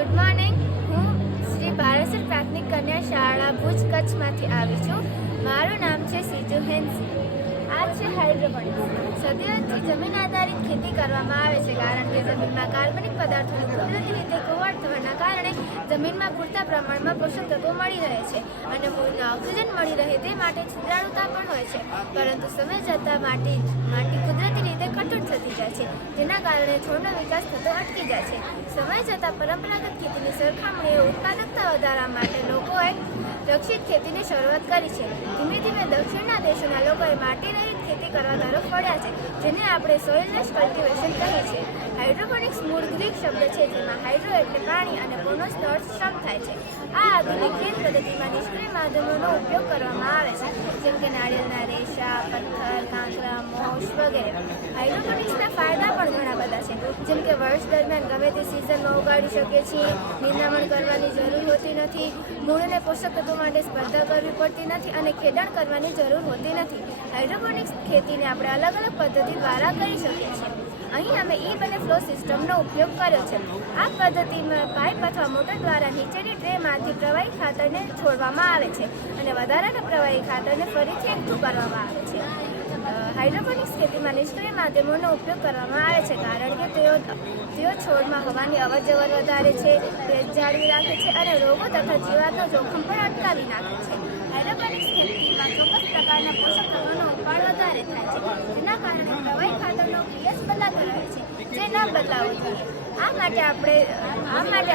Good morning. હું શ્રી ભારતસર પ્રાથમિક કન્યા શાળા ભુજ કચ્છમાંથી આવી છું. મારું નામ છે સીજુ હેન્સી. આ છે હાઇડ્રોપોનિક્સ. સદીઓથી જમીન આધારિત ખેતી કરવામાં આવે છે, કારણ કે જમીનમાં કાર્બનિક પદાર્થોનું કુદરતી રીતે કોવાડ થવાના કારણે જમીનમાં પૂરતા પ્રમાણમાં પોષક તત્વો મળી રહે છે અને મૂળને ઓક્સિજન મળી રહે તે માટે છિદ્રાળુતા પણ હોય છે. પરંતુ સમય જતાં માટી કુદરતી રીતે કઠોર થતી જાય છે, જેના કારણે છોડનો વિકાસ થતો અટકી જાય છે. સમય જતાં પરંપરાગત ખેતીની સરખામણીએ ઉત્પાદકતા વધારવા માટે લોકોએ રક્ષિત ખેતીની શરૂઆત કરી છે. ધીમે ધીમે દક્ષિણના દેશોના લોકોએ માટી રહિત ખેતી કરવા તરફ વળ્યા છે, જેને આપણે સોઇલલેસ કલ્ટિવેશન કહીએ છીએ. હાઇડ્રોપોનિક્સ મૂળ ગ્રીક શબ્દ છે, જેમાં હાઇડ્રો એટલે પાણી અને પોનોસ નો અર્થ શ્રમ થાય છે. આ આધુનિક ખેત પદ્ધતિમાં નિષ્ક્રિય માધ્યમોનો ઉપયોગ કરવામાં આવે છે, જેમ કે નાળિયેરના રેશા, પથ્થર, કાંકરા, મોસ વગેરે. હાઇડ્રોપોનિક્સના ફાયદા પણ ઘણા બધા છે, જેમ કે વર્ષ દરમિયાન ગમે તે સિઝનમાં ઉગાડી શકીએ છીએ, નિંદામણ કરવાની જરૂર હોતી નથી, મૂળને પોષક તત્વો માટે સ્પર્ધા કરવી પડતી નથી અને ખેડાણ કરવાની જરૂર હોતી નથી. હાઇડ્રોપોનિક્સ ખેતીને આપણે અલગ અલગ પદ્ધતિ દ્વારા કરી શકીએ છીએ. અહીં અમે ઈબ અને ફ્લો સિસ્ટમનો ઉપયોગ કર્યો છે. આ પદ્ધતિમાં પાઇપ અથવા મોટર દ્વારા નીચેની ટ્રેમાંથી પ્રવાહી ખાતરને છોડવામાં આવે છે અને વધારાના પ્રવાહી ખાતરને ફરીથી એકઠું કરવામાં આવે છે. હાઇડ્રોપોનિક્સ ખેતીમાં નિષ્ક્રિય માધ્યમોનો ઉપયોગ કરવામાં આવે છે, કારણ કે તેઓ છોડમાં હવાની અવરજવર વધારે છે, ભેજ જાળવી રાખે છે અને રોગો તથા જીવાતનો જોખમ પણ અટકાવી નાખે છે. હાઇડ્રોપોનિક્સ ખેતીમાં ચોક્કસ પ્રકારના પોષક તત્વોનો ઉપાડ વધારે થાય છે, જેના કારણે પ્રવાહી ખાતરનો પીએચ બદલાતો રહે છે, જે ન બદલાવો જોઈએ. આ માટે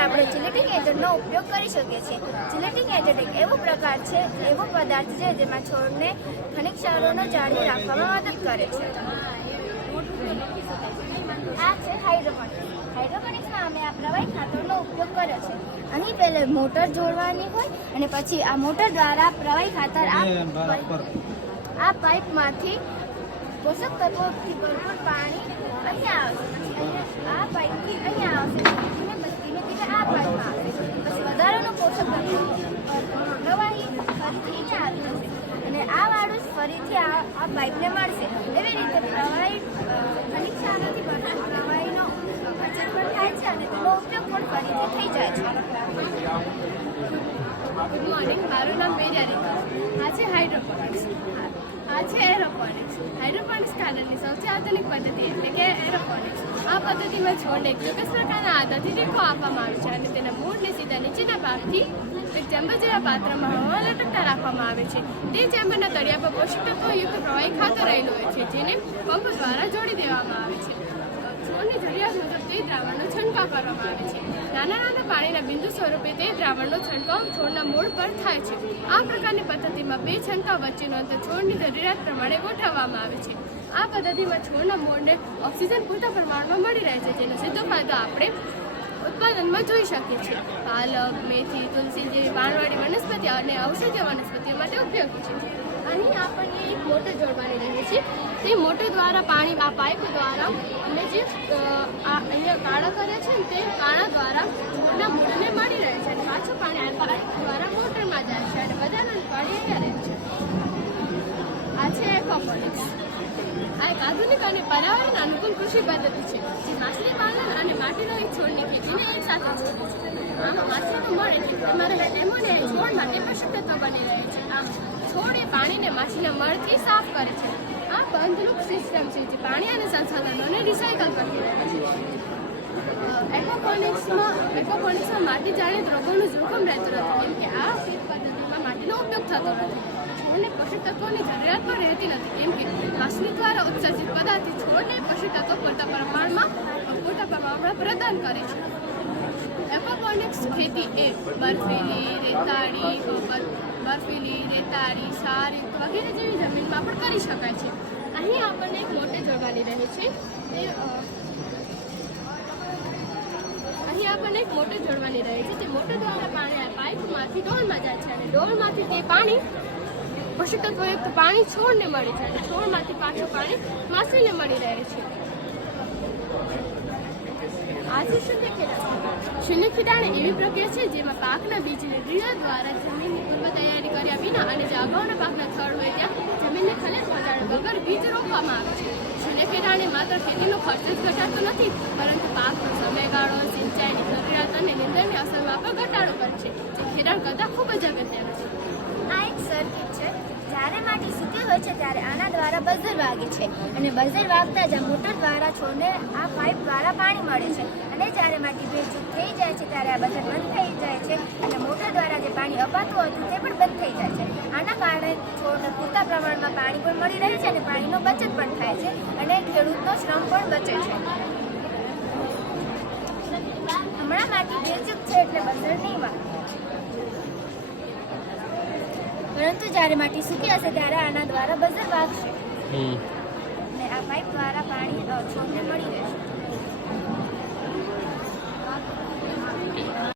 આપણે ચિલેટિંગ એજન્ટનો ઉપયોગ કરી શકીએ છીએ. ચિલેટિંગ એજન્ટ એક એવો પદાર્થ છે જેમાં છોડને ખનિજ ક્ષારોને જાળવી રાખવામાં મદદ કરે છે. આ છે હાઇડ્રોપોનિક્સ. હાઇડ્રોપોનિક્સમાં અમે આ પ્રવાહી ખાતરનો ઉપયોગ કર્યો છે. અહીં પહેલે મોટર જોડવાની હોય અને પછી આ મોટર દ્વારા પ્રવાહી ખાતર આ પાઇપમાંથી પોષક તત્વોથી ભરપૂર પાણી અહીંયા આવશે. આ પાઇપથી અહીંયા આવશે, ધીમે ધીમે આ પાઇપમાં આવશે. પછી વધારાનું પોષક તત્વ પ્રવાહી ફરીથી અહીંયા આવી જશે અને આ વાળું ફરીથી આ પાઇપને મળશે. એવી રીતે પ્રવાહી ખનિજ ક્ષારોથી ભરપૂર પ્રવાહીનો અછત પણ થાય છે અને તેનો ઉપયોગ પણ ફરીથી થઈ જાય છે. Good morning. મારું નામ મેરિયા છે. આ છે હાઇડ્રોપોનિક્સ. આ છે એરોપોનિક્સ. હાઇડ્રોપોનિક્સ ગાર્ડનની સૌથી આધુનિક પદ્ધતિ એટલે કે એરોપોનિક્સ. આ પદ્ધતિમાં છોડને ચોક્કસ પ્રકારના આધારથી ટેકો આપવામાં આવે છે અને તેના મૂળને સીધા નીચેના ભાગથી એક ચેમ્બર જેવા પાત્રમાં હવામાં લટકતા રાખવામાં આવે છે. તે ચેમ્બરના તળિયા પર પોષક તત્વયુક્ત પ્રવાહી ખાતર રહેલું હોય છે, જેને પંપ દ્વારા જોડી દેવામાં આવે છે. છોડની જરૂરિયાત મુજબ તે દ્રાવણનો છંટકાવ કરવામાં આવે છે. નાના નાના પાણીના બિંદુ સ્વરૂપે તે દ્રાવણનો છંટકાવ છોડના મૂળ પર થાય છે. આ પ્રકારની પદ્ધતિમાં બે છંટકાવ વચ્ચેનો અંતર છોડની જરૂરિયાત પ્રમાણે ગોઠવવામાં આવે છે. આ પદ્ધતિમાં છોડના મૂળને ઓક્સિજન પૂરતા પ્રમાણમાં મળી રહે છે, જેનો સીધો ફાયદો આપણે ઉત્પાદનમાં જોઈ શકીએ છીએ. પાલક, મેથી, તુલસી જેવી પાનવાળી વનસ્પતિઓ અને ઔષધીય વનસ્પતિઓ માટે ઉપયોગી છે. અહીં આપણને એક મોટર જોડવાની રહે છે. તે મોટર દ્વારા પાણી આ પાઇપ દ્વારા અમે જે અહીંયા કાળા કર્યા છે ને તે કાળા દ્વારા છોડના મૂળને મળી રહે છે અને પાછું પાણી આ પાઇપ દ્વારા મોટરમાં જાય છે અને બધાના પાણી અહીંયા રહે છે. આ છે એક્વાપોનિક્સ. આ એક આધુનિક અને પર્યાવરણ અનુકૂળ કૃષિ પદ્ધતિ છે, જે માછલી પાલન અને માટીનો એક છોડની ખેતીને એક સાથે જોડે છે. આમાં માછલીનું મળ એટલે તમારા એમોનિયા છોડ માટે પોષક તત્વ બની રહે છે. આમ છોડ એ પાણીને માછલીના મળથી સાફ કરે છે. આ બંધ લૂપ સિસ્ટમ છે, જે પાણી અને સંસાધનોને રિસાયકલ કરી રહે છે. એક્વાપોનિક્સમાં માટી જાણીત રોગોનું જોખમ રહેતું નથી, કેમ કે આ પદ્ધતિમાં માટીનો ઉપયોગ થતો નથી. છોડને પોષક તત્વોની જરૂરિયાત પણ રહેતી નથી, કેમ કે માછલી દ્વારા ઉત્સર્જિત પદાર્થથી છોડને પોષક તત્વો પૂરતા પ્રમાણમાં પ્રદાન કરે છે. એક્વાપોનિક્સ ખેતી એ બર્ફીલી, રેતાળી, સારી વગેરે જેવી જમીનમાં પણ કરી શકાય છે. અહીં આપણને એક મોટર જોડવાની રહે છે. તે મોટર દ્વારા પાણી પાઇપમાંથી ડોલમાં જાય છે અને ડોલમાંથી તે પાણી પોષક તત્વયુક્ત પાણી છોડને મળી જાય છે. છોડમાંથી પાછું પાણી માછલીને મળી રહે છે. આ છે શૂન્ય ખેડાણ એવી પ્રક્રિયા છે જેમાં પાકના બીજને ડ્રીલર દ્વારા જમીનની પૂર્વ તૈયારી કર્યા વિના અને જે અગાઉના પાકના થડ હોય ત્યાં જમીનને ખલેલ પહોંચાડ્યા વગર બીજ રોપવામાં આવે છે. શૂન્ય ખેડાણે માત્ર ખેતીનો ખર્ચ જ ઘટાડતો નથી, પરંતુ પાકનો સમયગાળો, સિંચાઈની જરૂરિયાત અને નિંદણની પ્રવાહ પર ઘટાડો કરે છે, જે ખેડાણ કરતાં ખૂબ જ અગત્યનું છે. આ એક સર્કિટ છે. જ્યારે માટી સૂકી હોય છે ત્યારે આના દ્વારા બઝર વાગે છે અને બઝર વાગતા જ આ મોટર દ્વારા છોડને આ પાઇપ દ્વારા પાણી મળે છે અને જ્યારે માટી ભેજયુક્ત થઈ જાય છે ત્યારે આ બઝર બંધ થઈ જાય છે અને મોટર દ્વારા જે પાણી અપાતું હતું તે પણ બંધ થઈ જાય છે. આના કારણે છોડને પૂરતા પ્રમાણમાં પાણી પણ મળી રહે છે અને પાણીનો બચત પણ થાય છે અને ખેડૂતનો શ્રમ પણ બચે છે. હમણાં માટી ભેજયુક્ત છે એટલે બઝર નહીં વાગે, પરંતુ જ્યારે માટી સૂકી હશે ત્યારે આના દ્વારા બઝર વાગશે અને આ પાઇપ દ્વારા પાણી છોડને મળી રહેશે.